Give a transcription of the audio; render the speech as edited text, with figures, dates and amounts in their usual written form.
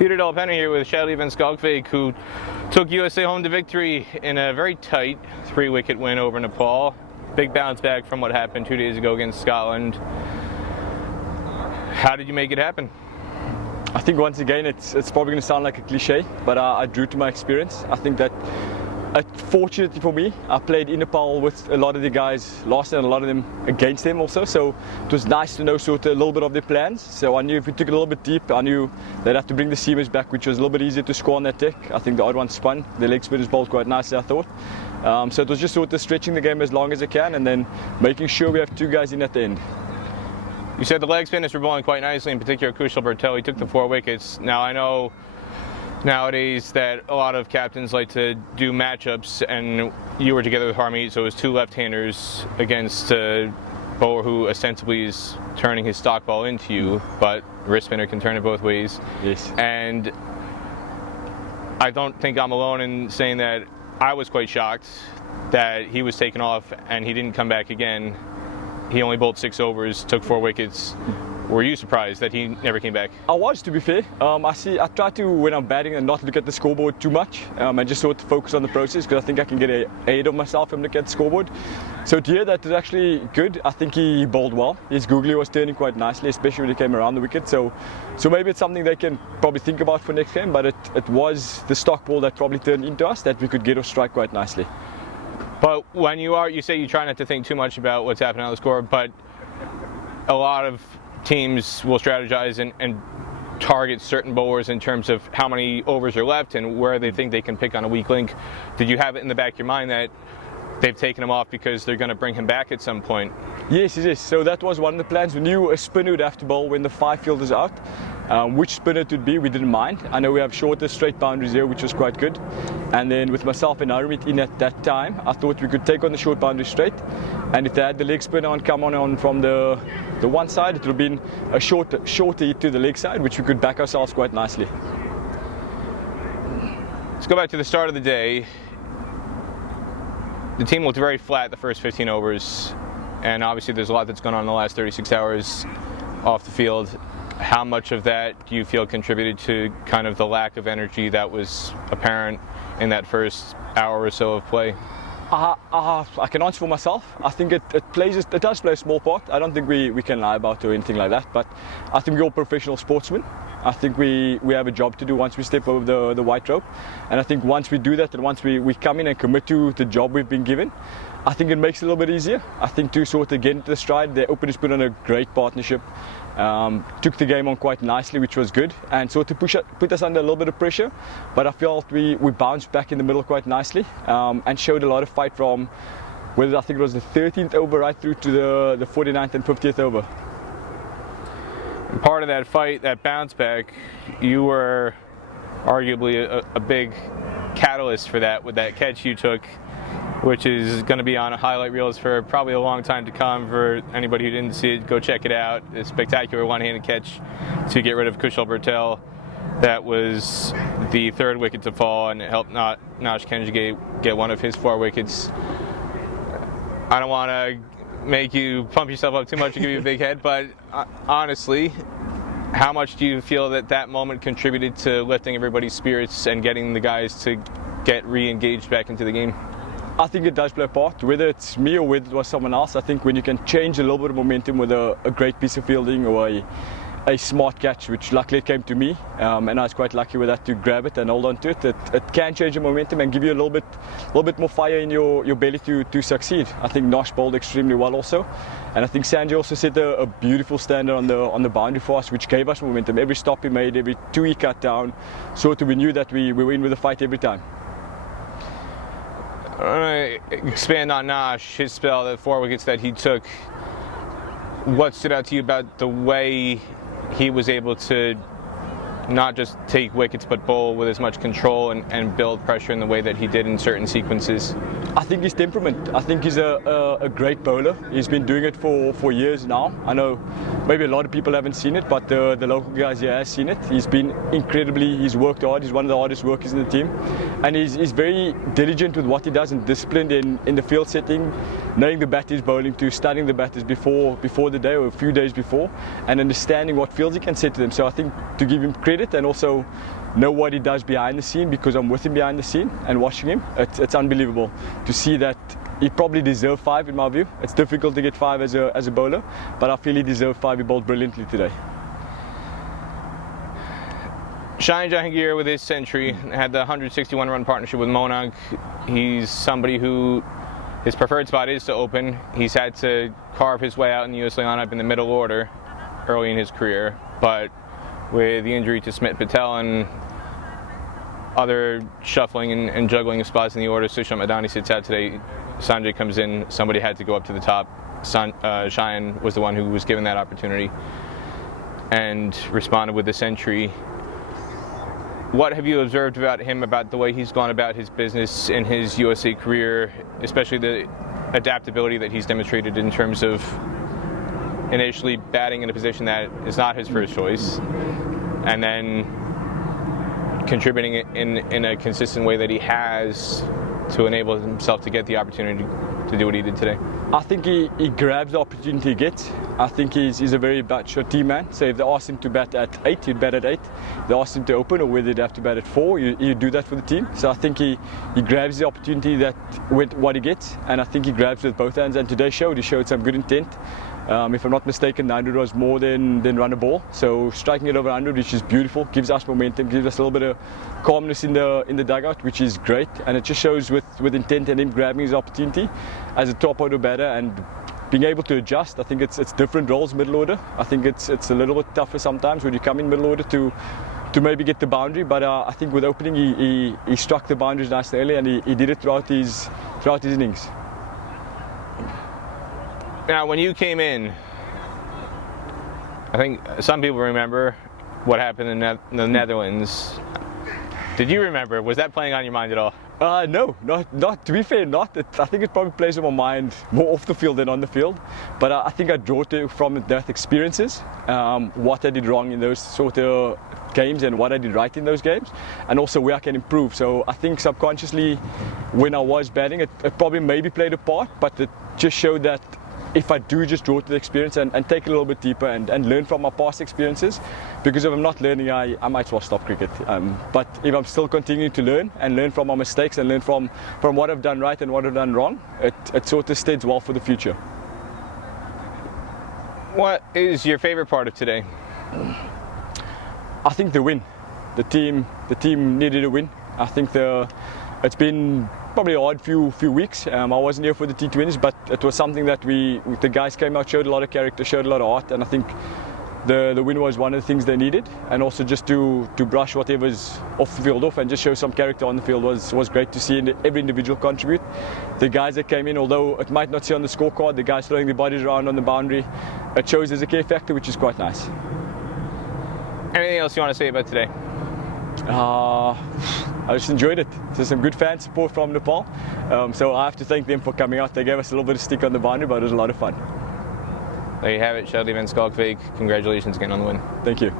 Peter Delpenny here with Shadley van Schalkwyk, who took USA home to victory in a very tight 3-wicket win over Nepal. Big bounce back from what happened 2 days ago against Scotland. How did you make it happen? I think once again it's probably going to sound like a cliche, but I drew to my experience. I think that fortunately for me, I played in Nepal with a lot of the guys last year and a lot of them against them also, so it was nice to know sort of a little bit of their plans. So I knew if we took it a little bit deep, I knew they'd have to bring the seamers back, which was a little bit easier to score on that deck. I think the odd one spun, the leg spinners bowled quite nicely, I thought. So it was just sort of stretching the game as long as I can and then making sure we have two guys in at the end. You said the leg spinners were bowling quite nicely, in particular Kushal Bhartel. He took the 4 wickets. Now I know nowadays that a lot of captains like to do matchups, and you were together with Harmeet, so it was 2 left-handers against a bowler who ostensibly is turning his stock ball into you, but wrist spinner can turn it both ways. Yes. And I don't think I'm alone in saying that I was quite shocked that he was taken off and he didn't come back again. He only bowled 6 overs, took 4 wickets. Were you surprised that he never came back? I was, to be fair. I try to, when I'm batting, and not look at the scoreboard too much, and just sort of focus on the process, because I think I can get ahead of myself and look at the scoreboard. So to hear that is actually good. I think he bowled well. His googly was turning quite nicely, especially when he came around the wicket. So maybe it's something they can probably think about for next game, but it was the stock ball that probably turned into us that we could get or strike quite nicely. But when you say you try not to think too much about what's happening on the score, but a lot of teams will strategize and target certain bowlers in terms of how many overs are left and where they think they can pick on a weak link. Did you have it in the back of your mind that they've taken him off because they're going to bring him back at some point? Yes, it is. So that was one of the plans. We knew a spinner would have to bowl when the 5 fielders out. Which spinner it would be, we didn't mind. I know we have shorter straight boundaries here, which was quite good. And then with myself and Harmeet in at that time, I thought we could take on the short boundary straight. And if they had the leg spinner on come on from the one side, it would have been a shorter hit to the leg side, which we could back ourselves quite nicely. Let's go back to the start of the day. The team looked very flat the first 15 overs, and obviously there's a lot that's gone on in the last 36 hours off the field. How much of that do you feel contributed to kind of the lack of energy that was apparent in that first hour or so of play? I can answer for myself. I think it does play a small part. I don't think we can lie about it or anything like that, but I think we're all professional sportsmen. I think we have a job to do once we step over the white rope, and I think once we do that and once we come in and commit to the job we've been given, I think it makes it a little bit easier. I think to sort of get into the stride, the openers put on a great partnership, took the game on quite nicely, which was good, and sort of put us under a little bit of pressure, but I felt we bounced back in the middle quite nicely, and showed a lot of fight from whether I think it was the 13th over right through to the 49th and 50th over. And part of that fight, that bounce back, you were arguably a big catalyst for that with that catch you took, which is going to be on highlight reels for probably a long time to come. For anybody who didn't see it, go check it out. A spectacular one-handed catch to get rid of Kushal Bhartel. That was the 3rd wicket to fall, and it helped Nosthush Kenjige get one of his 4 wickets. I don't want to make you pump yourself up too much and give you a big head, but honestly, how much do you feel that moment contributed to lifting everybody's spirits and getting the guys to get re-engaged back into the game? I think it does play a part, whether it's me or whether it was someone else. I think when you can change a little bit of momentum with a great piece of fielding or a smart catch, which luckily it came to me, and I was quite lucky with that to grab it and hold on to it. It can change the momentum and give you a little bit more fire in your belly to succeed. I think Nosh bowled extremely well also, and I think Sanjay also set a beautiful standard on the boundary for us, which gave us momentum. Every stop he made, every 2 he cut down, sort of we knew that we were in with the fight every time. I want to expand on Nosh, his spell, the 4 wickets that he took. What stood out to you about the way he was able to not just take wickets but bowl with as much control and build pressure in the way that he did in certain sequences? I think his temperament. I think he's a great bowler. He's been doing it for years now. I know maybe a lot of people haven't seen it, but the local guys here have seen it. He's worked hard. He's one of the hardest workers in the team, and he's very diligent with what he does and disciplined in the field setting, knowing the batters bowling to, studying the batters before the day or a few days before, and understanding what fields he can set to them. So I think to give him credit credit and also know what he does behind the scene, because I'm with him behind the scene and watching him. It's unbelievable to see that. He probably deserved 5 in my view. It's difficult to get 5 as a bowler, but I feel he deserved 5. He bowled brilliantly today. Shadley van Schalkwyk with his century had the 161-run partnership with Monag. He's somebody who his preferred spot is to open. He's had to carve his way out in the USA lineup in the middle order early in his career, but with the injury to Smith Patel and other shuffling and juggling of spots in the order, Sushant Madani sits out today. Sanjay comes in. Somebody had to go up to the top. Cheyenne was the one who was given that opportunity and responded with the century. What have you observed about him, about the way he's gone about his business in his USA career, especially the adaptability that he's demonstrated in terms of initially batting in a position that is not his first choice and then contributing in a consistent way that he has to enable himself to get the opportunity to do what he did today? I think he grabs the opportunity he gets. I think he's a very short team man. So if they ask him to bat at 8, he'd bat at 8. If they ask him to open, or whether he'd have to bat at 4, you do that for the team. So I think he grabs the opportunity that with what he gets, and I think he grabs with both hands. And today he showed some good intent. If I'm not mistaken, 900 was more than run a ball. So striking it over 100, which is beautiful, gives us momentum, gives us a little bit of calmness in the dugout, which is great. And it just shows with intent and him grabbing his opportunity as a top order batter and being able to adjust. I think it's different roles middle order. I think it's a little bit tougher sometimes when you come in middle order to maybe get the boundary. But I think with opening, he struck the boundaries nice and early, and he did it throughout his innings. Now, when you came in, I think some people remember what happened in the Netherlands. Did you remember? Was that playing on your mind at all? No, not. To be fair, not. I think it probably plays on my mind more off the field than on the field. But I think I draw from that experiences, what I did wrong in those sort of games and what I did right in those games, and also where I can improve. So I think subconsciously, when I was batting, it probably maybe played a part, but it just showed that if I do just draw to the experience and take it a little bit deeper and learn from my past experiences, because if I'm not learning, I might as well stop cricket. But if I'm still continuing to learn from my mistakes and learn from what I've done right and what I've done wrong, it sort of steads well for the future. What is your favorite part of today? I think the win. The team needed a win. I think it's been probably an odd few weeks. I wasn't here for the T20s, but it was something that the guys came out, showed a lot of character, showed a lot of heart, and I think the win was one of the things they needed. And also just to brush whatever's off the field off and just show some character on the field was great to see every individual contribute. The guys that came in, although it might not see on the scorecard, the guys throwing their bodies around on the boundary, it shows there's a care factor, which is quite nice. Anything else you want to say about today? I just enjoyed it. There's some good fan support from Nepal, so I have to thank them for coming out. They gave us a little bit of stick on the boundary, but it was a lot of fun. There you have it, Shadley van Schalkwyk. Congratulations again on the win. Thank you.